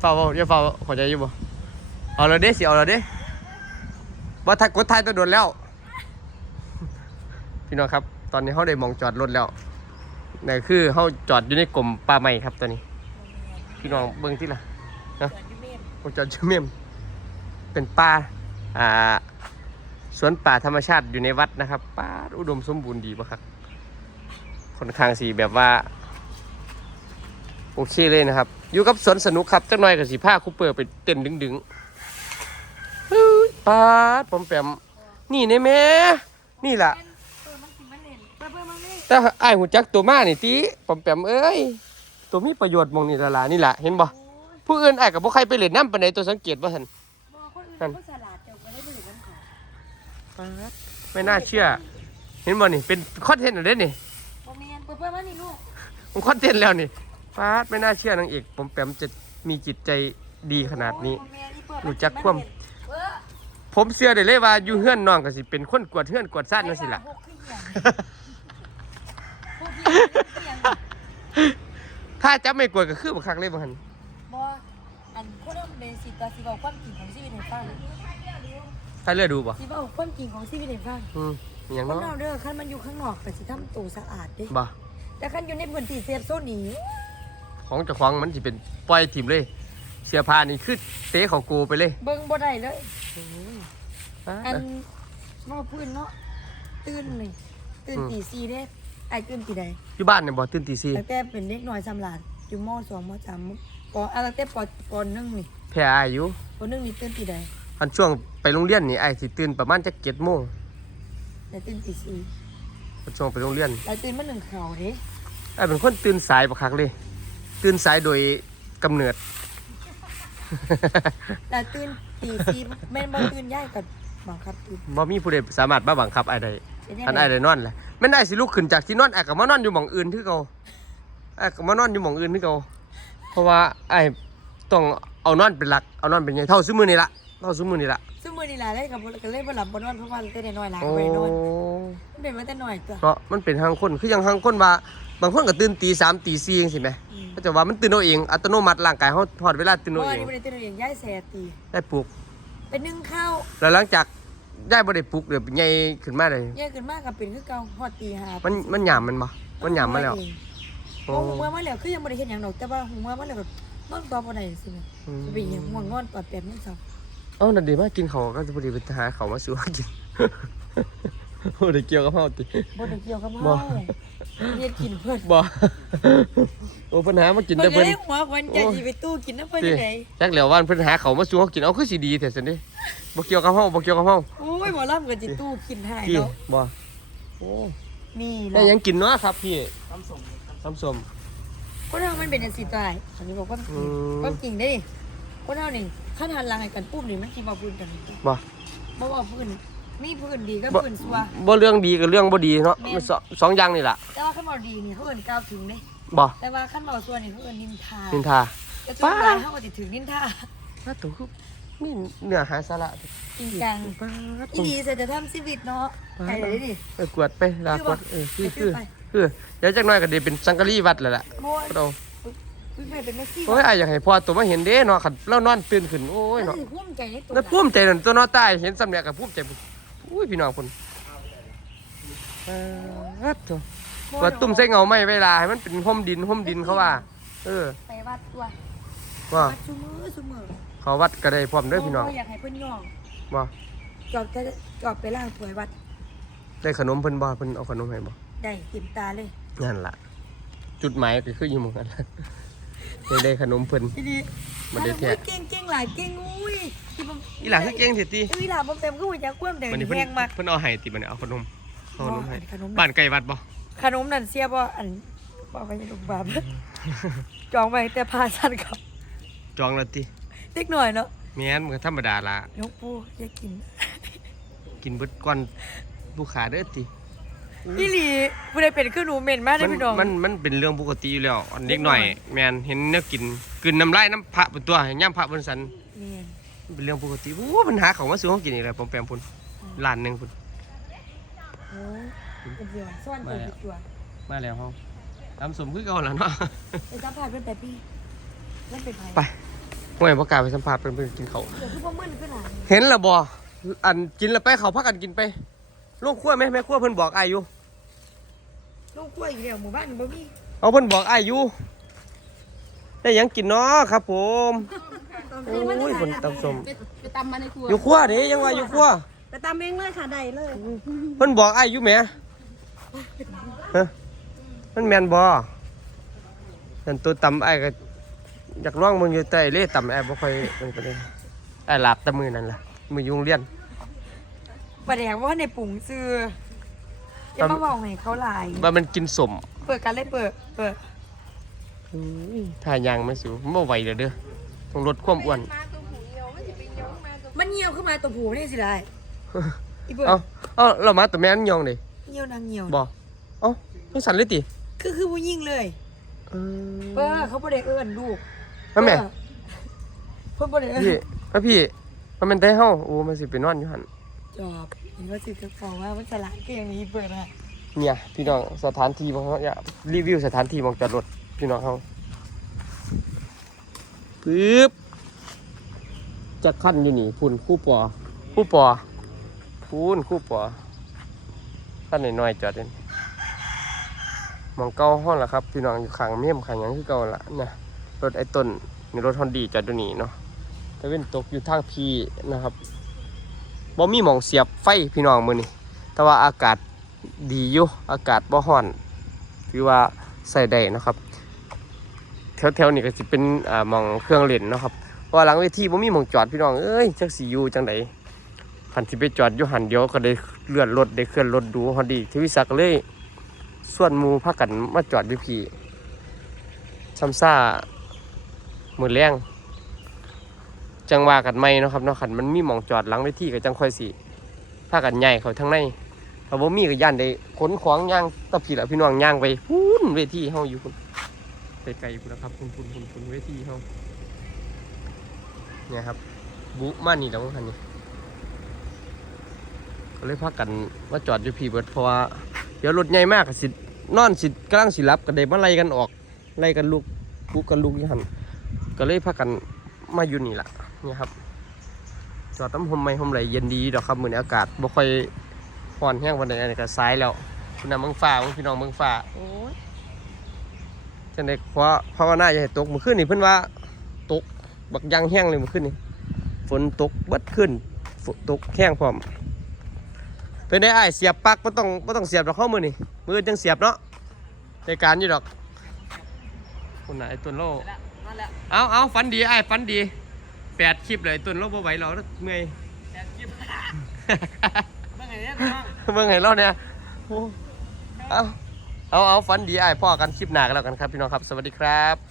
เฝ้าบ่อย่าเฝ้าเข้าใจอยู่บ่เอาและเด้สิเอาและเด้บ่ทักกดทายตัวโดนแล้ว พี่น้องครับ ตอนนี้เขาได้หมองจอดรถแล้วนี่คือเขาจอดอยู่ในกลมป่าไม้ครับตอนนี้ พี่น้องเบิ่งที่ล่ะจอดอยู่เมนผมจอดชื่อเมมเป็นป่าอ่าสวนป่าธรรมชาติอยู่ในวัดนะครับป่าอุดมสมบูรณ์ดีปะครับค่อนข้างสีแบบว่าโอเคเลยนะครับ อยู่กับสวนสนุกครับจักหน่อยกับสีผ้าคูเปอร์ไปเต้นดึงดึงๆเฮ้ยปาดปอมแปมนี่ในแม่นี่แหละเออมันสิมาเล่นเพื่อนเพื่อนมาเล่นแต่ไอ้ายหูจักตัวมานี่ตีปอมแปมเอ้ยตัวมีประโยชน์หมองนี่ละล่ะนี่แหละเห็นบ่โอ้ยผู้อื่นไอ้ายกับพวกใครไปเล่นน้ำปานใดตัวสังเกตบ่ทันบอกคนอื่นเขาสลัดเจ้าก็ได้ไปอยู่บ้านเขาไม่น่าเชื่อ เห็นบ่นี่เป็นคอนเทนต์อะไรนี่บ่แมนเพื่อนเพื่อนมานี่ลูกมันคอนเทนต์แล้วนี่ ปาดไม่น่าเชื่อนางเอกผมแปมจะมีจิตใจดีขนาดนี้โอ้ยบ่แม่อีเปิดรู้จักความเออผมเชื่อได้เลยว่าอยู่เฮือนน้องก็สิ เป็นคนกวดเฮือนกวดซ่านนั่นสิล่ะพวกขี้เหี้ยพวกขี้เหี้ยพวกขี้เหี้ยถ้าจะไม่กวดก็คือบักคักเลยบ่หันบ่อันคนเราเป็นสิตาสิบอกความจริงของชีวิตให้ฟังถ้าเลือดูบ่สิบอกความจริงของชีวิตให้ฟังอืมอหย่างคนเนาะเราเด้อคันมันอยู่ข้างนอกก็สิทำตัวสะอาดเด้บ่ แต่คันอยู่ในพื้นที่เซฟโซนนี้ ของเจ้าของมันสิเป็นปล่อยถิ่มเลย เสื้อผ้านี่คือเตะเขากูไปเลยเบิ่งบ่ได้เลยปาดอันนอกพื้นเนาะตื่นนี่ตื่นอืมตีสี่เด้ไอ้ตื่นตีใดอยู่บ้านเนี่ยบ่ตื่นตีสี่ตั้งแต่เป็นเด็กน้อยสำหลาดอยู่มสองมสามปออะตั้งแต่ปปหนึ่งนี่แพ้อายอยู่ปหนึ่งนี่ตื่นตีใดอันช่วงไปโรงเรียนนี่ไอ้ายสิตื่นประมาณจัก7:00นแต่ตื่นตีสี่อันช่วงไปโรงเรียนแล้วตื่นมาหนึ่งข่าวเด้ไอ้เป็นคนตื่นสายบักคักเลย ตื่นสายโดยกำเนิดแล้วตื่นตีสี่แม่นบ่ตื่นย่ายกับบังคับตื่นบ่มีผู้ใดสามารถมาบังคับไอ้ได้เป็นยังอันไงไอ้ได้นอนแหละแม่นไอ้สิลุกขึ้นจากที่นอนไอ้ก็มานอนอยู่หม่องอื่นคือเก่าไอ้ก็มานอนอยู่หม่องอื่นคือเก่าเพราะว่าไอ้ต้องเอานอนเป็นหลักเอานอนเป็นใหญ่เท่าซุมื้อนี่ละเท่าซุมื้อนี่ละซึ่งมื้อนี้ล่ะเลยกับก็เลยบ่หลับบ่นอนเพราะว่าแต่น้อยๆล่ะโอ้ก็บ่ได้นอนมันเป็นมาแต่น้อยตัวเพราะมันเป็นทางคนคือยังทางคนว่าบางคนก็ตื่นตี3ตี4จังซี่แหม อืมก็จะว่ามันตื่นเอาเอง อัตโนมัติร่างกายเฮาฮอดเวลาตื่นบ่เอาอันเองนี้บ่ได้ตื่นเอาเองย่ายแสตีได้ปลุก เป็นนึ่งข้าวแล้วหลังจากได้บ่ได้ปลุกเดี๋ยวใหญ่ขึ้นมาเลยย่ายขึ้นมาก็เป็นคือเก่าฮอดตีห้ามันมันหยามมันบ่มันหยามมาแล้วโอ้หูเมื่อมาแล้วคือยังบ่ได้เฮ็ดหยังดอกแต่ว่าหูเมื่อมาแล้วแบบนอนต่อบ่ได้สิแม่อืมจะไปเหี่ยวง่วงนอนตอน8โมงเช้าเอ้านั่นดีมากกินเขาวก็จะพอดีไปหาเขาวมาซื้อมากิน โอ้เดี๋ยวเกี่ยวกับเฮาติบ่ได้เกี่ยวกับบ่เฮาเรียนกินเพิ่นบ่โอ้ปัญหามากินเพิ่แต่นก็เพิ่นเลยหัวควันใจสิไปตู้กินน้ำเพิ่นติจังได๋จักแล้วว่าเพิ่นหาเขาวมาซื้อเขากินเอาคือสิดีแต่ซั่นดิบ่เกี่ยวกับเฮาบ่เกี่ยวกับเฮาโอ้ยหมอลำก็สิตู้กินให้พี่เนาะบ่โอ้นี่ได้ล่ะหยังกินเนาะครับพี่น้ำส้มน้ำส้มคนเฮามันเป็นจังซี่ตายอันนี้บอกว่าอืมความจริงเด้คนเฮานี่คันหันหลังให้กันปุ๊บนี่มันสิบ่พื้นกันบ่บ่ว่าพื้น มีพื้นดีกับบ่พื้นซัว บ่เรื่องดีกับเรื่องบ่ดีเนาะแม่น มันสองสองอย่างนี่ล่ะแต่ว่าคันบ่ดีนี่เขาเอิ้นก้าวถึงเด้บ่แต่ว่าคันบ่ซัวนี่เขาเอิ้นนินทานินทา แต่ส่วนหลายเขาก็สิถึงนินทาถ้าตัวคือมีเนื้อหาสาระจริงจังป้าดอีดีเสร็จจะทำชีวิตเนาะไปเลยดิ เออกวดไปลากวดเออคือไปซื้คืออไป คือเดี๋ยวจักหน่อยก็ได้เป็นสังกะรีวัดแล้วล่ะโม้ยเราพี่ไปเป็นแม่ซี่โอ้ยอ้ายอยากให้พ่อตัวมาเห็นเด้เนาะคันเรานอนตื่นขึ้นโอ้ยแล้วเนาะสิภูมิใจในตัวแล้วภูมิใจนั่นตัวเนาะตายเห็นสำเนียกก็ภูมิใจพุ่น อุ้ยพี่น้องพุ่นเออตัวโม้ยว่าตุ้มใส่เงาไม้เวลาให้มันเป็นห่มดินห่มดินเขาว่า เออ ไปวัดตัวว่าวัดซุมือซุมือเขาวัดก็ได้พร้อมเด้อพี่น้องโอยากให้เพิ่นย่องว่าจอบจะจอบไปล่างถวยวัด ได้ขนมเพิ่นบ่เพิ่นเอาขนมให้บ่ได้ติ่มตาเลยนั่นล่ะ จุดหมายก็คืออยู่หมู่นั้นล่ะ ได้ได้ขนมเพิ่นทีนี้มันได้แท้เก่งเก่งหลายเก่งอุ้ยที่มันอีหล่ะคือเก่งเถิดติเอ้ยหลาบ่เต็มก็หัวจักกว้มเดินมันนี่เพิ่นแห้งมาก เพิ่นเอาให้ติมันเอาขนมเอาขนมให้ขนม บ้านไกลวัดบ่ขนมนั่นเสียบ่อันบ่ไปโรงพยาบาลจองไว้แต่พาสันครับจองแล้วติเล็กหน่อยเนาะแม่นมันก็ธรรมดาล่ะยกปูอยากกิน กินเบิดก่อนลูกค้าเด้อติ พี่หลีผู้ใดเป็นคือหนูเหม็นมากเลมัยนพี่น้อง มันมันเป็นเรื่องปกติอยู่แล้วอันเด็กหน่อยแม่นเห็นแนวกินกลืนน้ำลายน้ำพระเป็นตัวย่ำพระบนสันเนียนมันเป็นเรื่องปกติโอ้ปัญหาของมาซื้อของกินอีกแล้วปอมแปมพุ่นล้านหนึงพุ่น โอ้เป็นเดียวซ่อนตัวผิดตัวมาแล้วเฮาทำสมคือเก่าแล้วเนาะ ไปสัมผัสเพื่อนแต่พี่เล่นเป็นไผไป ห่วยบ่กล้าไปสัมภาษณ์เพิ่นเพิ่นกินเขาวเดี๋ยวคือพ่อมึนขึ้นหนาเห็นและบ่อันกินแล้วไปเขาพักกันกินไป ลูกขั้วไหมแม่ขั้วเพิ่นบอกอายุลูกกล้วยอยู่เดียวหมู่บ้านบ่มีเอาเพิ่นบอกอายุได้หยังกินเนาะครับ ผมโอ้ยเพิ่นตำส้มไปไปตำมาในครัวอยู่ขั้วเด้ยังว่าอยู่ขั้วไปตามเองเลยค่ะได้เลยเพิ่นบอกอายุแหมฮะมันแม่นบ่นั่นตัวตำไอ้ก็อยากลองมึงอยู่ใต้เล่ตำไอ้บ่ค่อยมันก็ได้ไอ้หลาบแตะมือนั่นล่ะมืออยู่โรงเรียน ประแดกว่าในปุ่งซื้ออย่ามาบอกให้เขาหลายว่ามันกินสมเปิดกันเลยเปิดเปิดถ่ายยางไม่สิวมันบ่ไหวเด้อเด้อต้องลดความอ้วน มันเหี่ยวขึ้นมาตัวผูนี่สิได้อีเปิดเอ้าเอ้าเรามาแต่แม่นยองดิเหี่ยวนางเหี่ยวบ่เอ้าต้องสั่นเลยติคือคือผู้หญิงเลยเอเปิดเขาประเด็กเอิ้นลูกนั่นแม่เพิ่นประเด็กเอิ้นพี่ว่าพี่มันเป็นไทเฮาโอ้มันสิไปนอนอยู่หั่น จอบนว่าสิจะบอกว่ามันสลาดเก่งนี้เปิดอะเนี่ยพี่น้องสถานที่บ่เขาอยากรีวิวสถานที่มองจอดรถพี่น้องเฮาปึ๊บจะขั้นอยู่นี่พุ่นคู่ปอคู่ปอพูนคู่ปอขั้นน้อยๆจอดเด่นมองเก้าห้องละครับ พี่น้องอยู่ข้างเมี่ยมข้างยังคือเก่าละนะรถไอ้ต้นนี่รถฮอนดีจอดอยู่นี่เนาะตะเว้นตกอยู่ทางพีนะครับ บ่มีหมองเสียบไฟพี่น้องมือนี้แต่ว่าอากาศดีอยู่อากาศบ่ร้อนถือว่าใส่ได้นะครับแถวๆนี้ก็สิเป็นอ่าหมองเครื่องเล่นนะครับเพราะว่าหลังเวทีบ่มีหมองจอดพี่น้องเอ้ยจักสิอยู่จังไดคันสิไปจอดอยู่หันเดียวก็ได้เลื่อนรถได้เคลื่อนรถดูพอดีทวิศักเลยส่วนมู่พากันมาจอดอยู่พี่ซ้ำซ่ามือแรง จังว่ากันไหมเนาะครับเนาะคันมันมีหมองจอดหลังเวทีก็จังค่อยสิพากันใหญ่เขาทางในถ้าบ่มีก็ย่านได้ขนของย่างตะพี่ละพี่น้องย่างไปพูนเวทีเฮาอยู่พุ่นไกลๆพุ่นนะครับพุ่นพุ่นพุ่นพุ่นเวทีเฮาเนี่ยครับ บุมานี่แล้วคันนี้ก็เลยพากันมาจอดอยู่พี่เบิดเพราะว่าเดี๋ยวรถใหญ่มากสินอนสิกลังสิรับก็ได้มาไล่กันออกไล่กันลุกบุกกันลุกยี่หันก็เลยพากันมาอยู่นี่ละ นี่ยครับ จอดน้ำหอมไม่หอมไหลเย็นดีดอกครับมื้อนี้อากาศบ่ค่อยห่อนแห้งวันใดอันนี้ก็ซ้ายแล้วคุณน้ำเมืองฟ้าเมืองพี่น้องเมืองฟ้าโอ้ยจังได๋ขอภาวนาอย่าให้ตกมื้อคืนนี่เพิ่นว่าตกบักอยังแห้งเลยมื้อคืนนี่ฝนตกเบิดขึ้นฝนตกแห้งพร้อมเป็นได้อ้ายเสียบปลั๊กบ่ต้องบ่ต้องเสียบดอกเข้ามื้อนี่มื้อจังเสียบเนาะในการอยู่ดอกคุณน่ะไอ้ต้นโลนั่นแหละเอาเอาฝันดีไอ้ายฝันดี แปดคลิปเลยต้นโลบ่ไหวหรอกเมื่อยแต่กินเมื่อไงเนี่ยน้องเบิ่งให้เราเนี่ยโอ้เอาเอาเอาฝันดีไอ้ายพ่อกันคลิปหน้ากันแล้วกันครับพี่น้องครับ สวัสดีครับ